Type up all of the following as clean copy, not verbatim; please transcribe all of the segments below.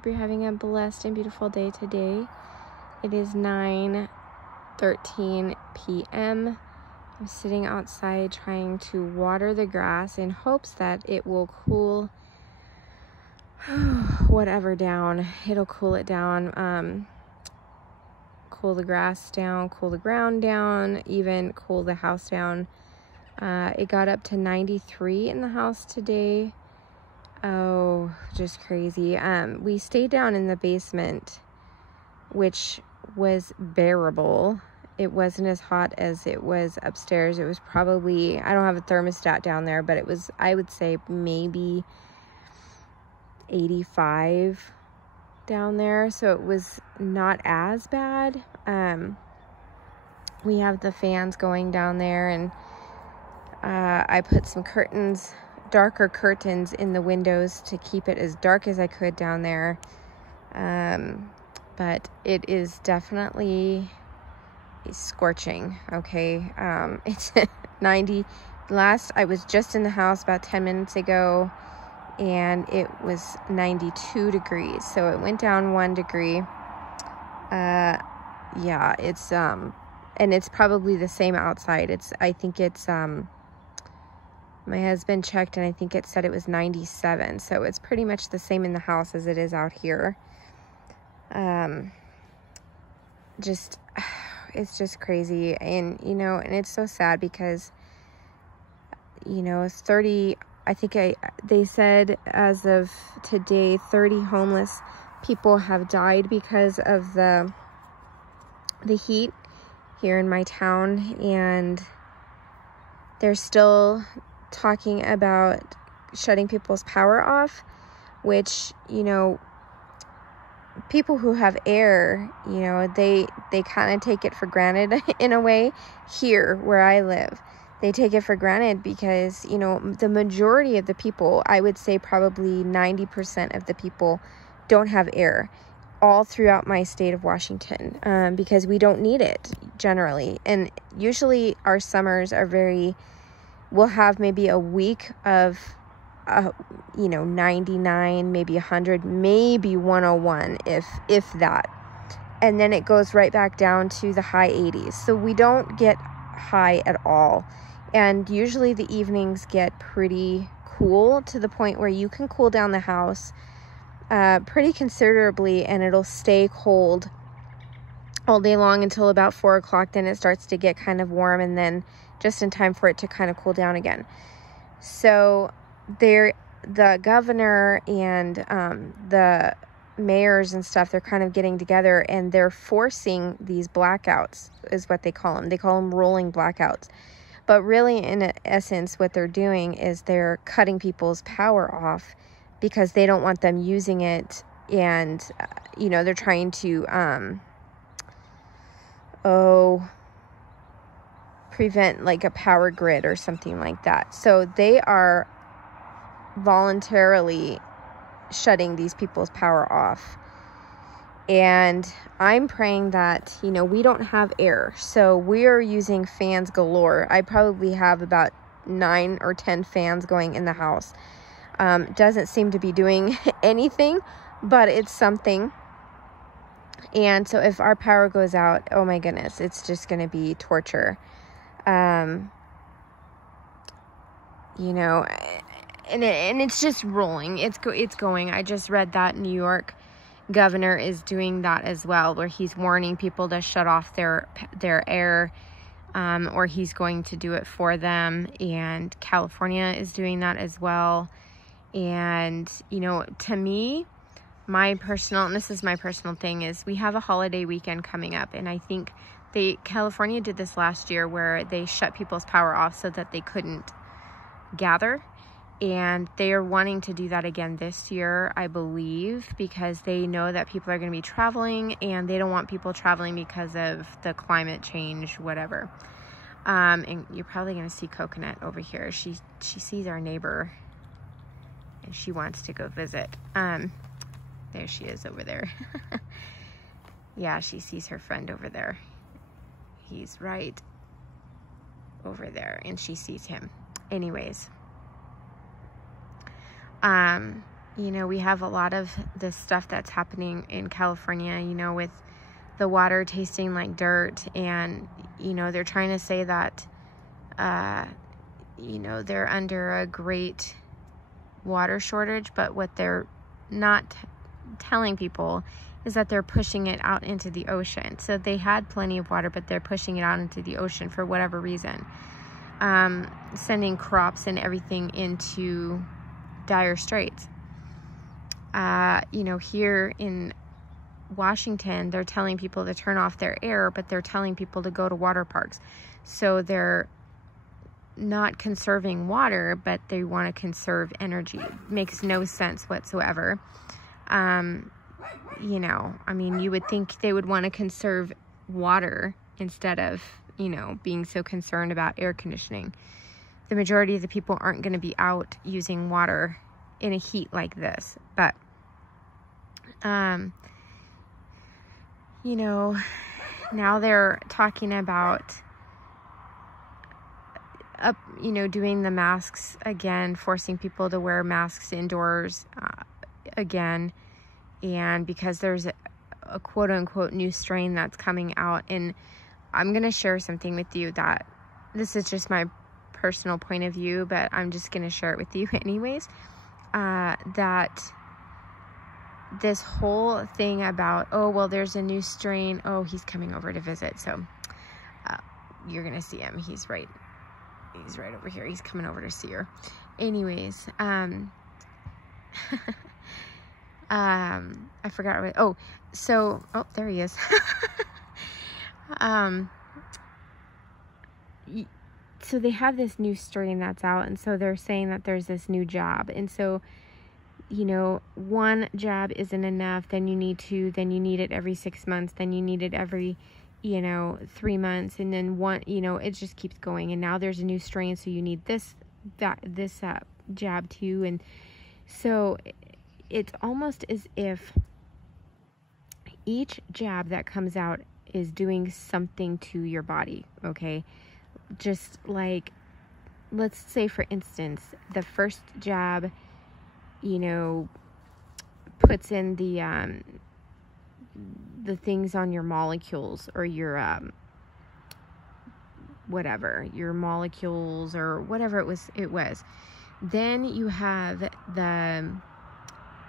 hope you're having a blessed and beautiful day today. It is 9:13 p.m. I'm sitting outside trying to water the grass in hopes that it will cool whatever down. It'll cool it down, cool the grass down, cool the ground down, even cool the house down. It got up to 93 in the house today. Oh, just crazy. We stayed down in the basement, which was bearable. It wasn't as hot as it was upstairs. It was probably, I don't have a thermostat down there, but it was, I would say maybe 85 down there. So it was not as bad. We have the fans going down there, and I put some curtains, darker curtains in the windows to keep it as dark as I could down there. But it is definitely scorching. Okay. It's 90. I was just in the house about 10 minutes ago, and it was 92 degrees. So it went down 1 degree. Yeah, it's, and it's probably the same outside. I think it's, my husband checked, and I think it said it was 97. So it's pretty much the same in the house as it is out here. It's just crazy. And, and it's so sad because, it's 30, I think they said as of today, 30 homeless people have died because of the heat here in my town. And they're still talking about shutting people's power off, which, people who have air, they kind of take it for granted in a way. Here where I live, they take it for granted because, the majority of the people, I would say probably 90% of the people don't have air all throughout my state of Washington, because we don't need it generally. And usually our summers are we'll have maybe a week of 99, maybe 100, maybe 101, if that. And then it goes right back down to the high 80s. So we don't get high at all. And usually the evenings get pretty cool to the point where you can cool down the house pretty considerably, and it'll stay cold all day long until about 4 o'clock. Then it starts to get kind of warm, and then just in time for it to kind of cool down again. So the governor and the mayors and stuff, they're kind of getting together, and they're forcing these blackouts, is what they call them. They call them rolling blackouts. But really, in essence, what they're doing is they're cutting people's power off because they don't want them using it. And, they're trying to, prevent like a power grid or something like that. So they are voluntarily shutting these people's power off. And I'm praying that, we don't have air. So we are using fans galore. I probably have about 9 or 10 fans going in the house. Doesn't seem to be doing anything, but it's something. And so if our power goes out, oh my goodness, it's just going to be torture. And it's just rolling. It's going. I just read that New York governor is doing that as well, where he's warning people to shut off their air, or he's going to do it for them. And California is doing that as well. And, to me, and this is my personal thing, is we have a holiday weekend coming up. And I think California did this last year where they shut people's power off so that they couldn't gather. And they are wanting to do that again this year, I believe, because they know that people are going to be traveling, and they don't want people traveling because of the climate change, whatever. And you're probably going to see Coconut over here. She sees our neighbor, and she wants to go visit. There she is over there. Yeah, she sees her friend over there. He's right over there, and she sees him. Anyways, you know, we have a lot of this stuff that's happening in California, you know, with the water tasting like dirt. And, you know, they're trying to say that, you know, they're under a great water shortage, but what they're not telling people is that they're pushing it out into the ocean. So they had plenty of water, but they're pushing it out into the ocean for whatever reason. Sending crops and everything into dire straits. You know, here in Washington, they're telling people to turn off their air, but they're telling people to go to water parks. So they're not conserving water, but they want to conserve energy. Makes no sense whatsoever. You know, I mean, you would think they would want to conserve water instead of, you know, being so concerned about air conditioning. The majority of the people aren't going to be out using water in a heat like this. But, you know, now they're talking about, you know, doing the masks again, forcing people to wear masks indoors again. And because there's a quote-unquote new strain that's coming out, and I'm going to share something with you that this is just my personal point of view, but I'm just going to share it with you anyways, that this whole thing about, oh, well, there's a new strain, oh, he's coming over to visit, so you're going to see him. He's right over here. He's coming over to see her. Anyways, I forgot what, oh, there he is. So they have this new strain that's out, and so they're saying that there's this new jab, and so, you know, one jab isn't enough, then you need two, then you need it every 6 months, then you need it every, you know, 3 months, and then one, you know, it just keeps going, and now there's a new strain, so you need this jab too. And so it's almost as if each jab that comes out is doing something to your body, okay? Just like, let's say, for instance, the first jab, you know, puts in the things on your molecules, or your, whatever, your molecules, or whatever it was. Then you have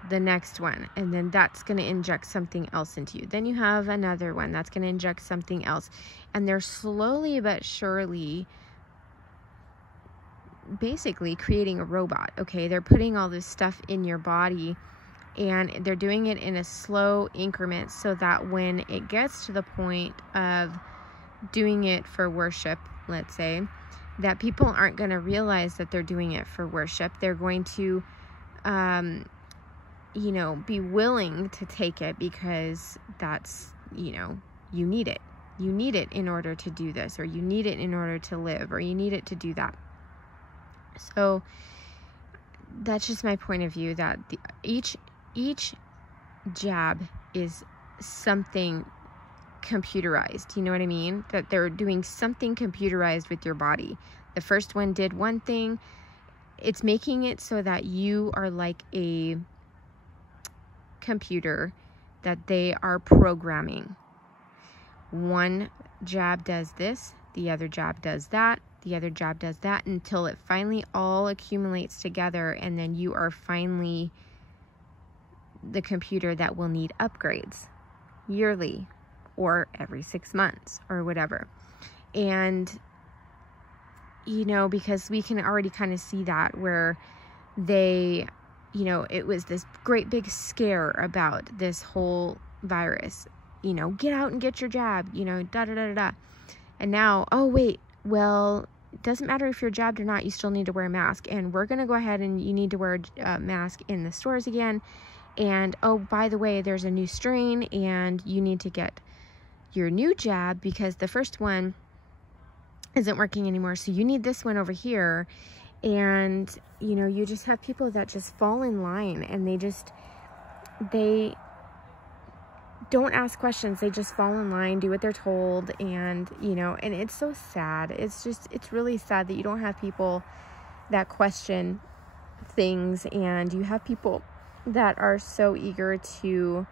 the next one, and then that's going to inject something else into you. Then you have another one that's going to inject something else, and they're slowly but surely basically creating a robot. Okay, they're putting all this stuff in your body, and they're doing it in a slow increment, so that when it gets to the point of doing it for worship, let's say, that people aren't going to realize that they're doing it for worship. They're going to you know, be willing to take it because that's, you know, you need it. You need it in order to do this, or you need it in order to live, or you need it to do that. So that's just my point of view, that each jab is something computerized. You know what I mean? That they're doing something computerized with your body. The first one did one thing. It's making it so that you are like a computer that they are programming. One jab does this, the other jab does that, the other jab does that, until it finally all accumulates together, and then you are finally the computer that will need upgrades yearly or every 6 months or whatever. And, you know, because we can already kind of see that, where they, you know, it was this great big scare about this whole virus, you know, get out and get your jab, you know, da-da-da-da-da. And now, oh, wait, well, it doesn't matter if you're jabbed or not, you still need to wear a mask. And we're going to go ahead and you need to wear a mask in the stores again. And, oh, by the way, there's a new strain, and you need to get your new jab because the first one isn't working anymore. So you need this one over here. And, you know, you just have people that just fall in line, and they don't ask questions. They just fall in line, do what they're told. And, you know, and it's so sad. It's really sad that you don't have people that question things, and you have people that are so eager to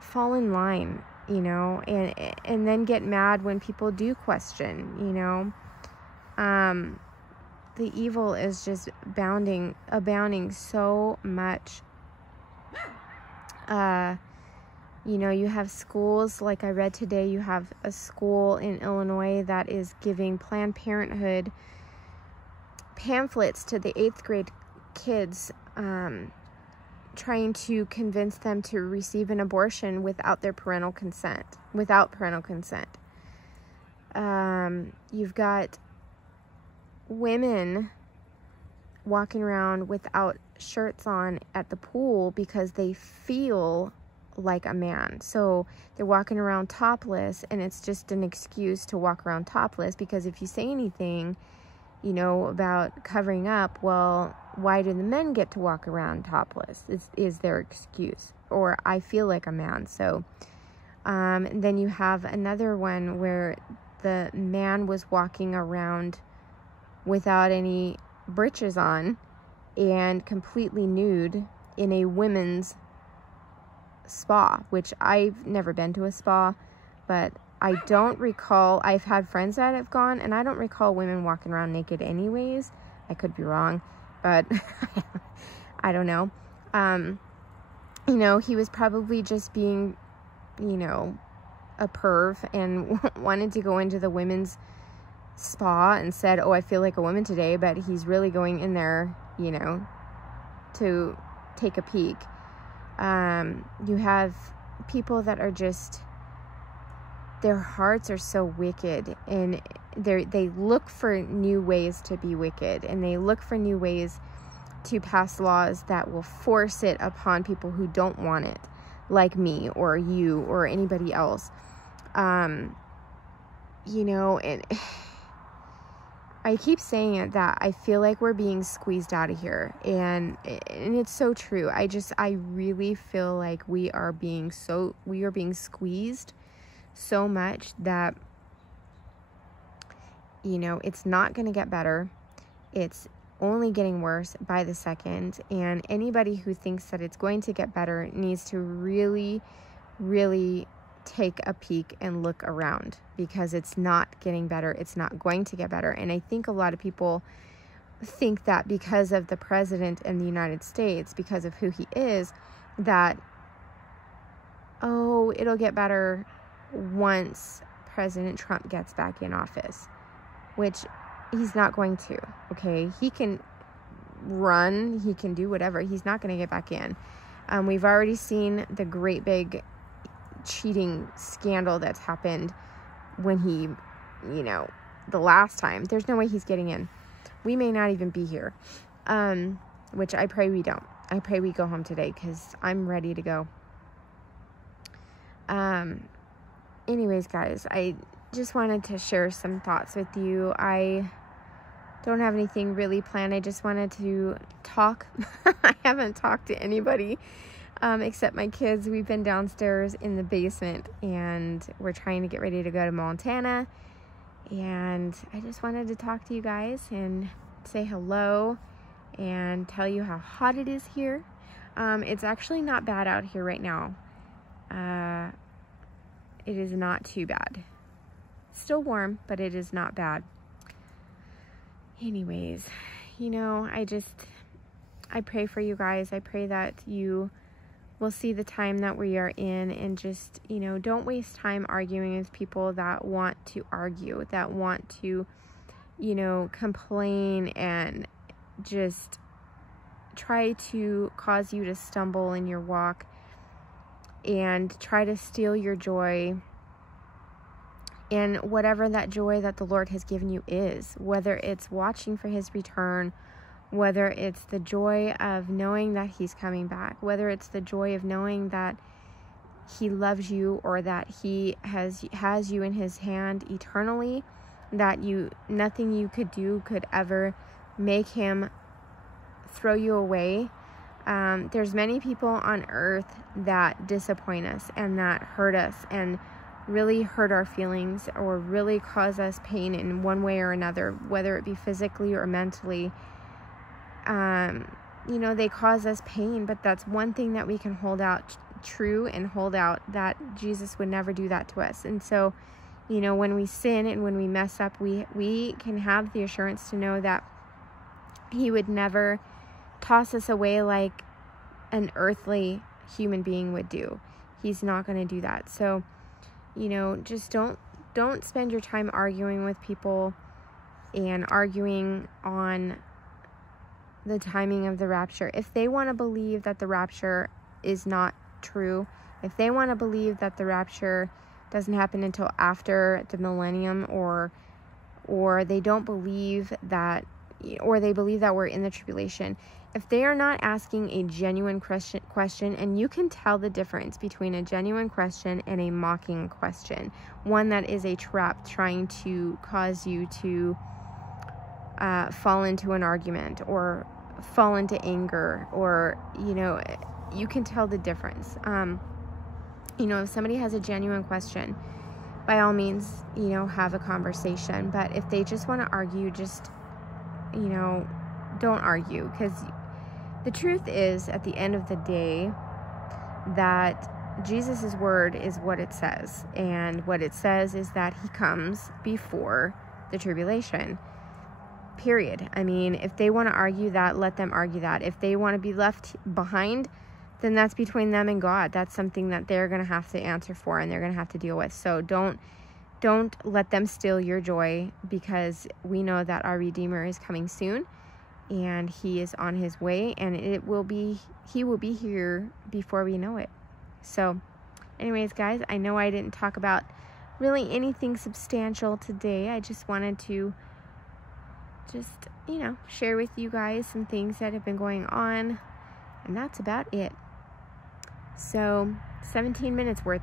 fall in line, you know, and then get mad when people do question, you know. The evil is just abounding so much. You know, you have schools, like I read today, you have a school in Illinois that is giving Planned Parenthood pamphlets to the 8th grade kids, trying to convince them to receive an abortion without parental consent. You've got women walking around without shirts on at the pool because they feel like a man. So they're walking around topless, and it's just an excuse to walk around topless, because if you say anything, you know, about covering up, well, why do the men get to walk around topless? Is their excuse. Or I feel like a man. So then you have another one where the man was walking around without any breeches on and completely nude in a women's spa, which I've never been to a spa, but I don't recall. I've had friends that have gone, and I don't recall women walking around naked anyways. I could be wrong, but I don't know. You know, he was probably just being, you know, a perv and wanted to go into the women's spa and said, oh, I feel like a woman today, but he's really going in there, you know, to take a peek. You have people that are just, their hearts are so wicked, and they look for new ways to be wicked, and they look for new ways to pass laws that will force it upon people who don't want it, like me or you or anybody else. You know, and I keep saying it, that I feel like we're being squeezed out of here, and it's so true. I really feel like we are being squeezed so much that, you know, it's not going to get better. It's only getting worse by the second, and anybody who thinks that it's going to get better needs to really, really take a peek and look around, because it's not getting better. It's not going to get better. And I think a lot of people think that because of the president in the United States, because of who he is, that, oh, it'll get better once President Trump gets back in office, which he's not going to. Okay, he can run, he can do whatever, he's not going to get back in. We've already seen the great big cheating scandal that's happened when he, you know, the last time. There's no way he's getting in. We may not even be here, which I pray we don't. I pray we go home today, because I'm ready to go. Anyways, guys, I just wanted to share some thoughts with you. I don't have anything really planned. I just wanted to talk. I haven't talked to anybody except my kids. We've been downstairs in the basement, and we're trying to get ready to go to Montana. And I just wanted to talk to you guys and say hello and tell you how hot it is here. It's actually not bad out here right now. It is not too bad. Still warm, but it is not bad. Anyways, you know, I pray for you guys. I pray that you will see the time that we are in, and just, you know, don't waste time arguing with people that want to argue, that want to, you know, complain and just try to cause you to stumble in your walk and try to steal your joy, and whatever that joy that the Lord has given you is, whether it's watching for his return, whether it's the joy of knowing that he's coming back, whether it's the joy of knowing that he loves you, or that he has you in his hand eternally, that nothing you could do could ever make him throw you away. There's many people on earth that disappoint us and that hurt us and really hurt our feelings, or really cause us pain in one way or another, whether it be physically or mentally. you know, they cause us pain, but that's one thing that we can hold out true and hold out, that Jesus would never do that to us. And so, you know, when we sin and when we mess up, we can have the assurance to know that he would never toss us away like an earthly human being would do. He's not going to do that. So, you know, just don't spend your time arguing with people and arguing on the timing of the rapture. If they want to believe that the rapture is not true, if they want to believe that the rapture doesn't happen until after the millennium, or they don't believe that, or they believe that we're in the tribulation, if they are not asking a genuine question, and you can tell the difference between a genuine question and a mocking question, one that is a trap trying to cause you to fall into an argument or fall into anger, or, you know, you can tell the difference. You know, if somebody has a genuine question, by all means, you know, have a conversation. But if they just want to argue, just, you know, don't argue. Because the truth is, at the end of the day, that Jesus's word is what it says. And what it says is that he comes before the tribulation. Period. I mean, if they want to argue that, let them argue that. If they want to be left behind, then that's between them and God. That's something that they're going to have to answer for, and they're going to have to deal with. So don't let them steal your joy, because we know that our Redeemer is coming soon, and he is on his way, and he will be here before we know it. So anyways, guys, I know I didn't talk about really anything substantial today. I just wanted to you know, share with you guys some things that have been going on, and that's about it. So 17 minutes worth.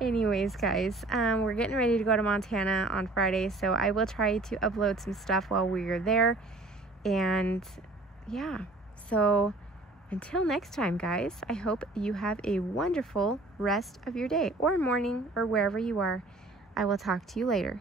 Anyways, guys, we're getting ready to go to Montana on Friday, so I will try to upload some stuff while we're there. And yeah, so until next time, guys, I hope you have a wonderful rest of your day or morning or wherever you are. I will talk to you later.